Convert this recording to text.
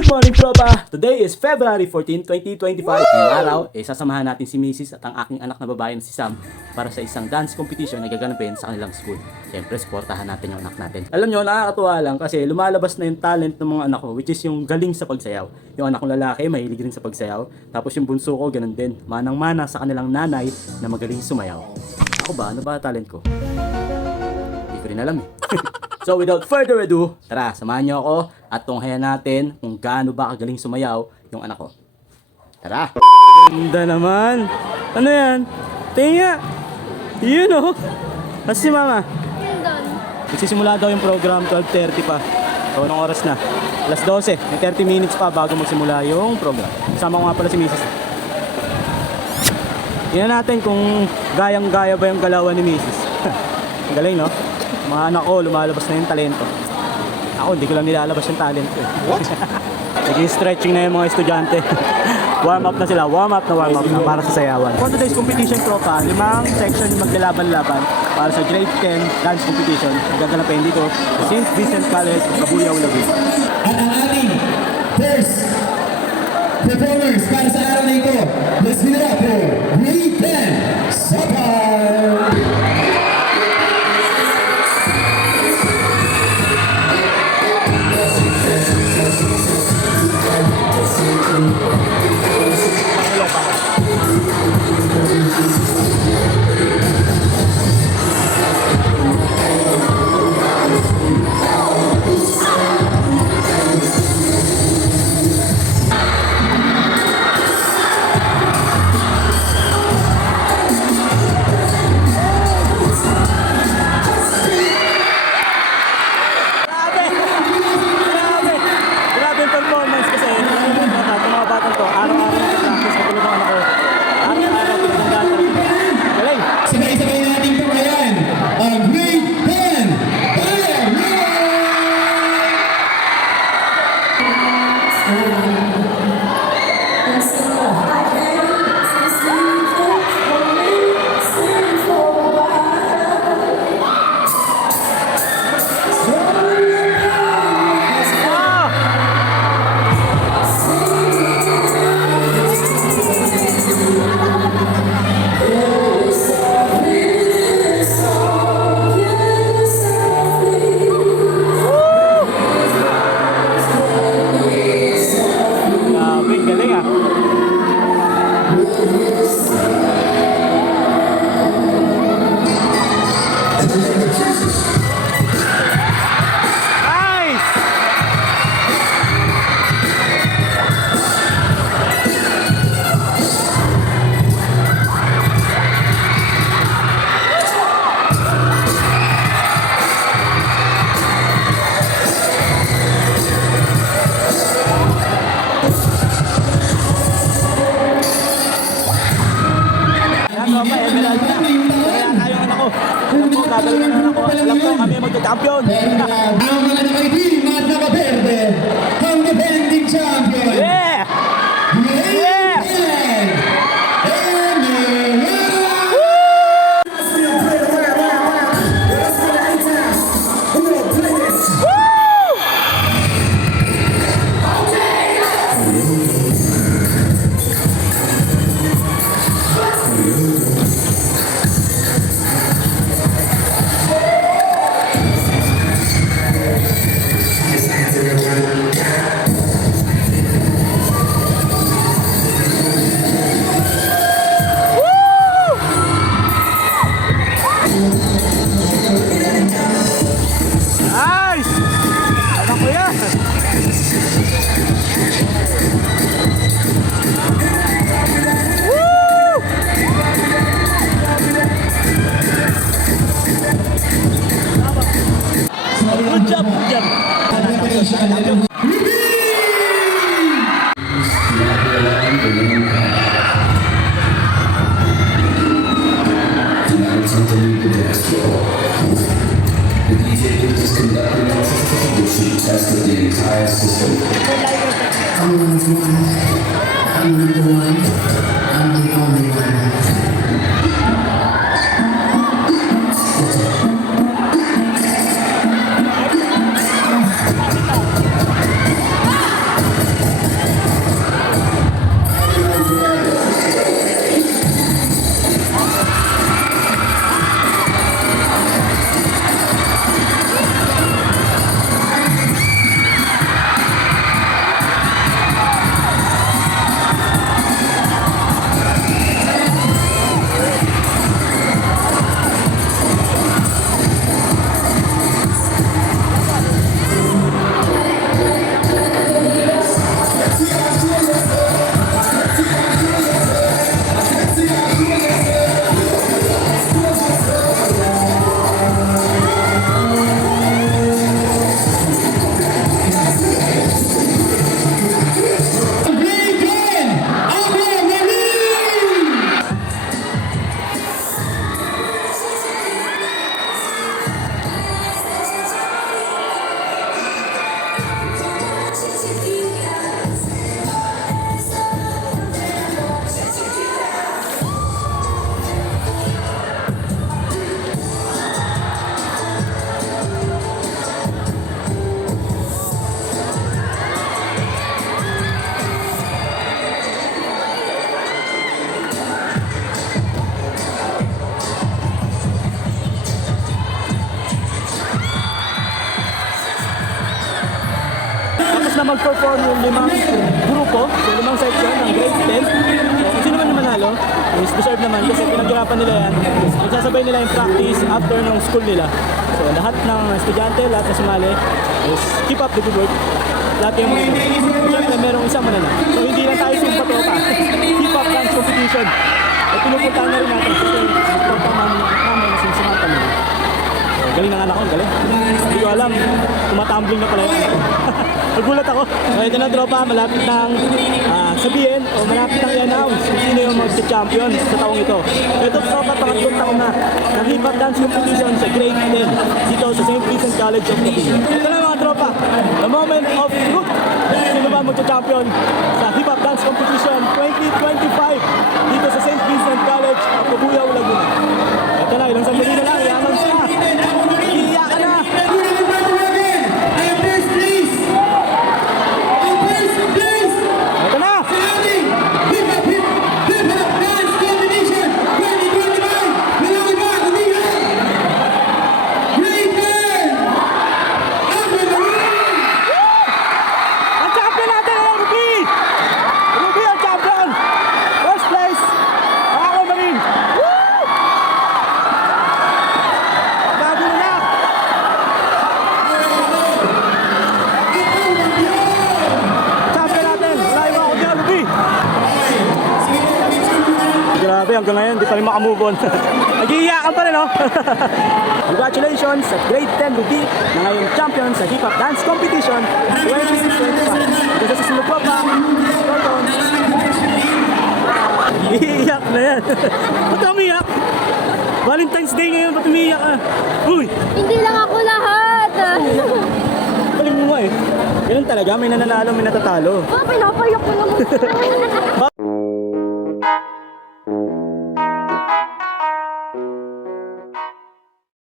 Good morning, tropa! Today is February 14, 2025. Ngayong araw, sasamahan natin si Mrs. at ang aking anak na babae na si Sam para sa isang dance competition na gaganapin sa kanilang school. Siyempre, supportahan natin yung anak natin. Alam nyo, nakakatuwa lang kasi lumalabas na yung talent ng mga anak ko, which is yung galing sa pagsayaw. Yung anak kong lalaki, mahilig rin sa pagsayaw. Tapos yung bunso ko, ganun din. Manang-mana sa kanilang nanay na magaling sumayaw. Ako ba? Ano ba talent ko? Hindi ko rin alam eh. So without further ado, tara, samahan niyo ako at tunghayan natin kung gaano ba kagaling sumayaw yung anak ko. Tara! Ganda naman! Ano yan? Tingnan! Yun oh! Kasi si mama? Doon. Magsisimula daw yung program, 12:30 pa. So anong oras na? Alas 12, may 30 minutes pa bago magsimula yung program. Kasama ko nga pala si Mrs. Tingnan natin kung gayang-gaya ba yung galawan ni Mrs. Ang galing, no? Mga anak ko, lumalabas na yung talento. Ako, hindi ko lang nilalabas yung talento eh. What? Nag-stretching na yung mga estudyante. Warm up na sila, warm up na para sa sayawan. For today's competition, tropa, 5 section yung maglalaban-laban para sa grade 10 dance competition. Gaganapin dito sa St. Vincent College, Kabuyaw, Lagos. At ang ating first performers para sa araw na ito, let's give it up for grade 10, Sapar! Grabe yung performance kasi itong mga batang to, araw-araw practice ko tulong ako. Araw-araw pinagandaan talaga. Galing! Sabay-sabay nating tumayan ang grade 10, Bayern! Grabe, galing ah! Nice! Yan, tropa, emerald na. Kaya tayo anak ko. Alam ko, gagawin ang anak ko. Alam ko, kami magka-champion. Ang mga nakaitim at nakaperde, ang defending champion, Yeah! grade 10, Emerald! Nice! Anak ko yan! Woo! Good job, good job! Tested the entire system. Everyone's one. I'm number one. I'm the only one. mag-perform yung 5 grupo, so 5 section ng grade 10. So, kung sino man yung manalo, is deserve naman kasi pinaghirapan nila yan. Magsasabay nila yung practice after ng school nila. So lahat ng estudyante, lahat na sumali is keep up the good work. Lahat yung mga siyempre merong isang manalo. So hindi lang tayo sumpa tropa. Keep up dance competition. At pinupuntahan na rin natin kasi tropa namin na sinsimatan nila. So, galing ng anak ko, galing. Hindi ko alam, tumatumbling na pala yung anak ko. Nagulat ako. So ito na tropa, malapit nang sabihin o malapit nang i-announce kung sino yung magsa-champion sa taong ito. Ito tropa, pangatlong taon na ng hip hop dance competition sa grade 10 dito sa St. Vincent College of Cavite. Ito na mga tropa, the moment of truth. Sino ba magsa-champion sa hip hop dance competition 2025 dito sa St. Vincent College of Cabuyao, Laguna. Ito na, ilang sandali na lang, i-announce na. Iiyak ka na. Ito na. Ang champion natin ay Ruby! Ruby ang champion! First place, Aqua Marine! Woo! Bago na! Champion natin! Wala yung ako niya, Ruby! Grabe, hanggang ngayon, di pa rin makamove on. Nag-iiyakan pa rin, no? Congratulations sa Grade 10 Ruby na ngayong champion sa Hip Hop Dance Competition 2025. Ito sa susunod po pa, Torton. Iiyak na yan. Ba't ka umiyak? Valentine's Day ngayon, ba't umiiyak ka? Uy! Hindi lang ako lahat. Paling mo nga eh. Ganun talaga, may nananalo, may natatalo. Pinapayak ko naman.